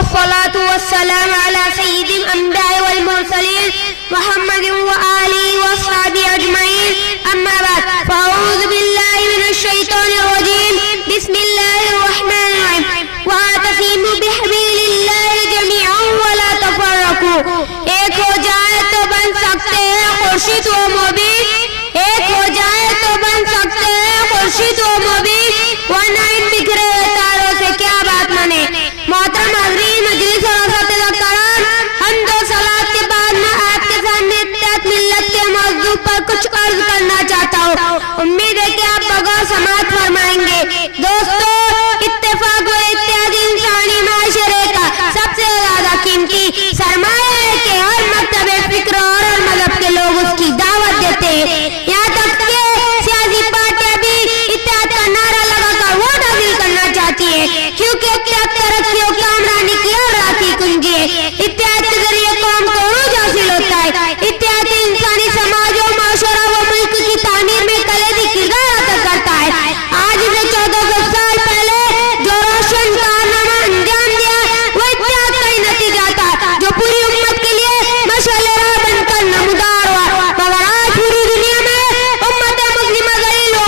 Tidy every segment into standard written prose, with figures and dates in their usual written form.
वस्सलातु वस्सलामु अला सय्यिदिल अंबिया वल मुरसलीन मुहम्मद व आलिहि व अस्हाबिहि अजमईन अम्मा बाद फअऊज़ु बिल्लाहि मिनश शैतानिर रजीम बिस्मिल्लाहिर रहमानिर रहीम वअतसिमु बिहबिलिल्लाहि जमीअन व ला तफर्रकू। एक हो जाए तो बन सकते हैं खुर्शीद व मुबीन, एक हो जाए तो बन सकते हैं खुर्शीद व मुबीन, वरना इन बिखरे तारों से क्या बात माने। मोहतरम हाज़रीन मजलिस और कराम, हम दो सलात के बाद मैं आपके सामने इत्तेहाद मिल्लत के मौजू पर कुछ अर्ज करना चाहता हूँ। उम्मीद है कि आप बगौर समाअत फरमाएंगे। दोस्तों, इत्तेफाक व इत्तेहाद इंसानी माशरे का सबसे ज्यादा कीमती सरमाया है कि हर मकतबे फिक्र और हर मजहब के लोग उसकी दावत देते हैं। यहाँ तक कि सियासी पार्टियां भी इत्तेहाद का नारा लगाकर वोट हासिल करना चाहती है, क्योंकि इत्तेहाद तरक्की और कामरानी की और राखी कुंजी है। इत्तेहाद के जरिए कौम को उरूज हासिल होता है। इत्तेहाद इंसानी समाज और माशरा व मुल्क की तामीर में कलीदी किरदार अदा करता है। आज से 1400 साल पहले जो रोशन कारनामा अंजाम दिया वो इत्तेहाद का ही नतीजा था, जो पूरी उम्मत के लिए मशाले राह बनकर नमूदार हुआ। मगर आज पूरी दुनिया में उम्मत मुस्लिमा ज़लील हो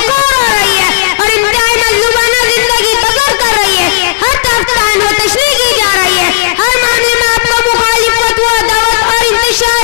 रही है और इंतहाई मज़लूमाना जिंदगी बसर कर रही है। हर तरफ तान व तशरीह की जा रही है। हर मामले में आपको मुखालिफत व दावत और इंतशार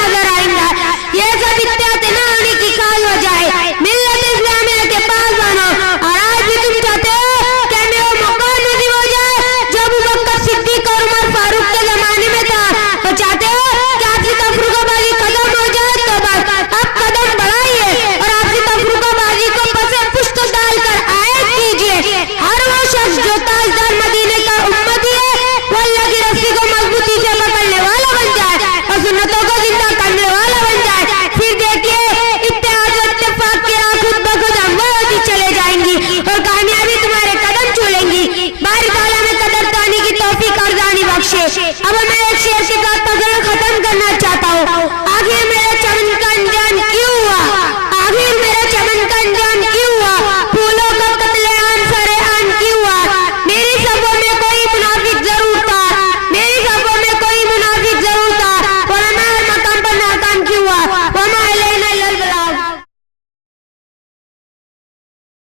नजर आएगा। ये सब इत्तेहाद न होने की खास वजह है। मिल्लत इस्लामिया के पास बनो। और आज भी तुम चाहते हो कि हमें वो मौका नसीब हो जाए जो अबू बकर सिद्दीक और उमर फारूक के जमाने में था। तो चाहते हो कि आपसी तफरुकाबाजी खत्म हो जाए, तो बस अब कदम बढ़ाइए और आपसी तफरुकाबाजी को पसे पुश्त डालकर आयत कीजिए। हर वो शख्स जो ताजदार मदीने का उम्मती है वो अल्लाह की रस्सी को मजबूती से पकड़ने वाला बन जाए और सुन्नतों को जिंदा करने वाला बन जाए। फिर देखिए इत्तेहाद व इत्तेफाक की राह खुद ब खुद हमवार होती चले जाएंगी और कामयाबी तुम्हारे कदम छू लेंगी। बारी ताला में कदरदानी की तौफीक और जानी बख्शे। अब मैं